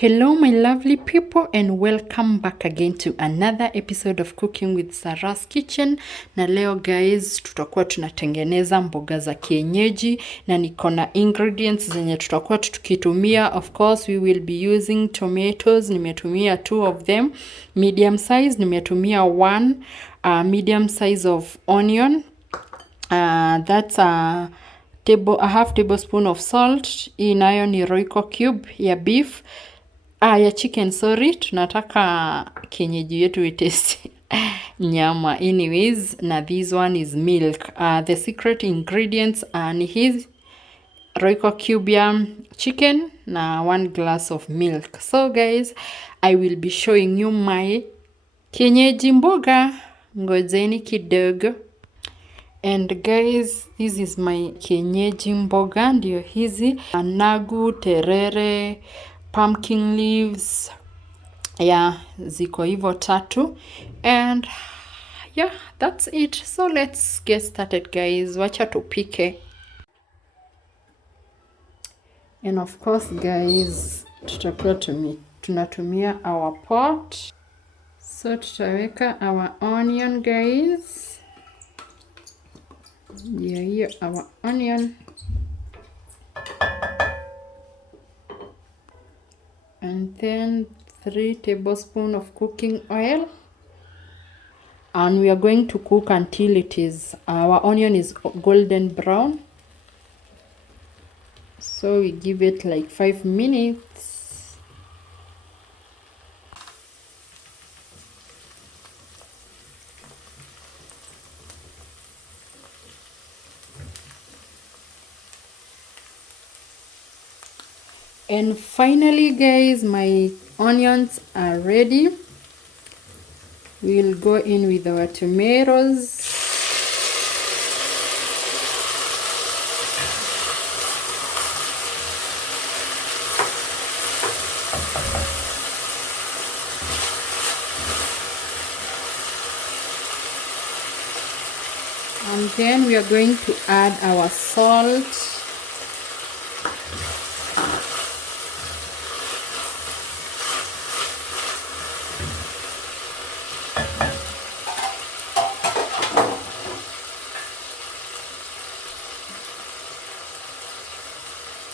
Hello my lovely people and welcome back again to another episode of Cooking with Sarah's Kitchen. Na leo guys tutakuwa tunatengeneza mboga za kienyeji na niko na ingredients zenye tutakuwa tukitumia. Of course we will be using tomatoes, nimetumia 2 of them, medium size, nimetumia 1 medium size of onion. That's a half tablespoon of salt. Hii nayo ni Royco cube ya beef. Ya chicken, sorry. Tunataka kienyeji yetu itesti nyama. Anyways, na this one is milk. The secret ingredients ni his Royco cube ya chicken na 1 glass of milk. So guys, I will be showing you my kienyeji mboga. Ngojeni kidogo. And guys, this is my kienyeji mboga. Ndio hizi nagu, terere, pumpkin leaves. Yeah, ziko hivyo 3. And yeah, that's it. So let's get started guys. Wacha tupike. And of course guys, tutakuwa tunatumia our pot. So tutaweka our onion guys. Yeah, here our onion. And then 3 tablespoons of cooking oil. And we are going to cook until our onion is golden brown. So we give it like 5 minutes. And finally guys, my onions are ready. We'll go in with our tomatoes. And then we are going to add our salt.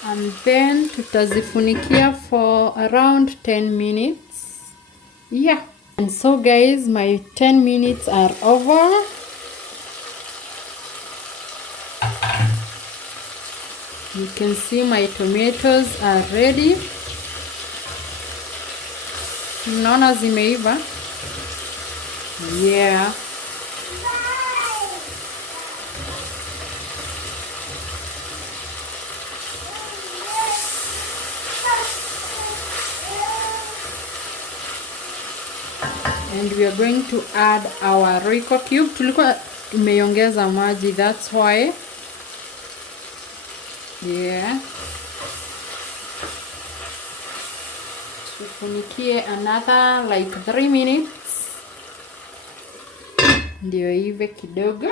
And then tutazifunikia for around 10 minutes. Yeah. And so guys, my 10 minutes are over. You can see my tomatoes are ready. Naona zimeiva. Yeah. And we are going to add our Royco cube. Tulikuwa tumeongeza maji, that's why. Yeah. Tufunikie another like 3 minutes. Ndio ive kidogo.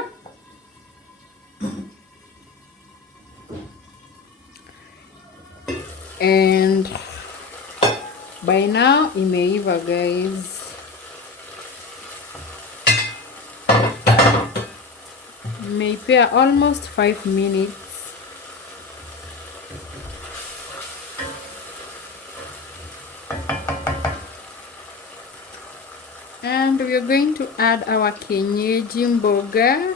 And by now imeiva guys. Imeipea almost 5 minutes. And we are going to add our kienyeji mboga.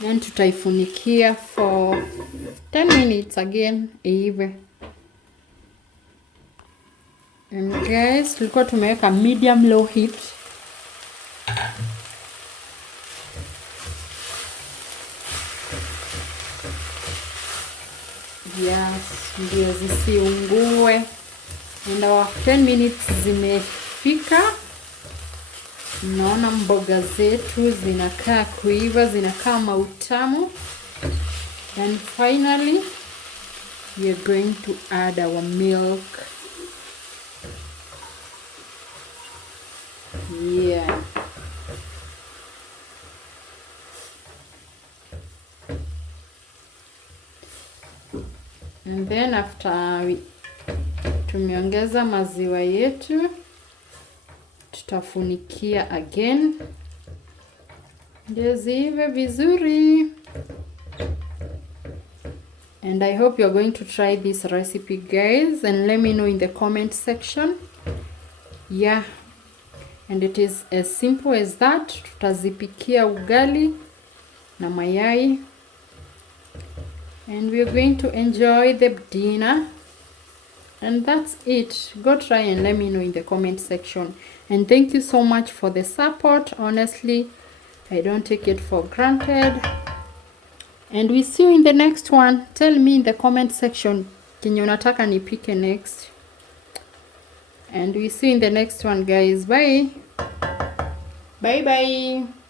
Then tutaifunikia for 10 minutes again iive. And guys, tulikuwa tumeweka medium low heat. Yes, ndio zisiungue. And our 10 minutes zimefika. Naona mboga zetu zinakaa kuiva, zinakaa mautamu. And finally, we are going to add our milk. Yeah. And then after tumeongeza maziwa yetu, tutafunikia again. Ndio ziive vizuri. And I hope you're going to try this recipe, guys, and let me know in the comment section. Yeah. And it is as simple as that. Tutazipikia ugali na mayai. And we're going to enjoy the dinner. And that's it. Go try and let me know in the comment section. And thank you so much for the support. Honestly, I don't take it for granted. And we see you in the next one. Tell me in the comment section kenye unataka nipike next. And we see you in the next one, guys. Bye. Bye bye.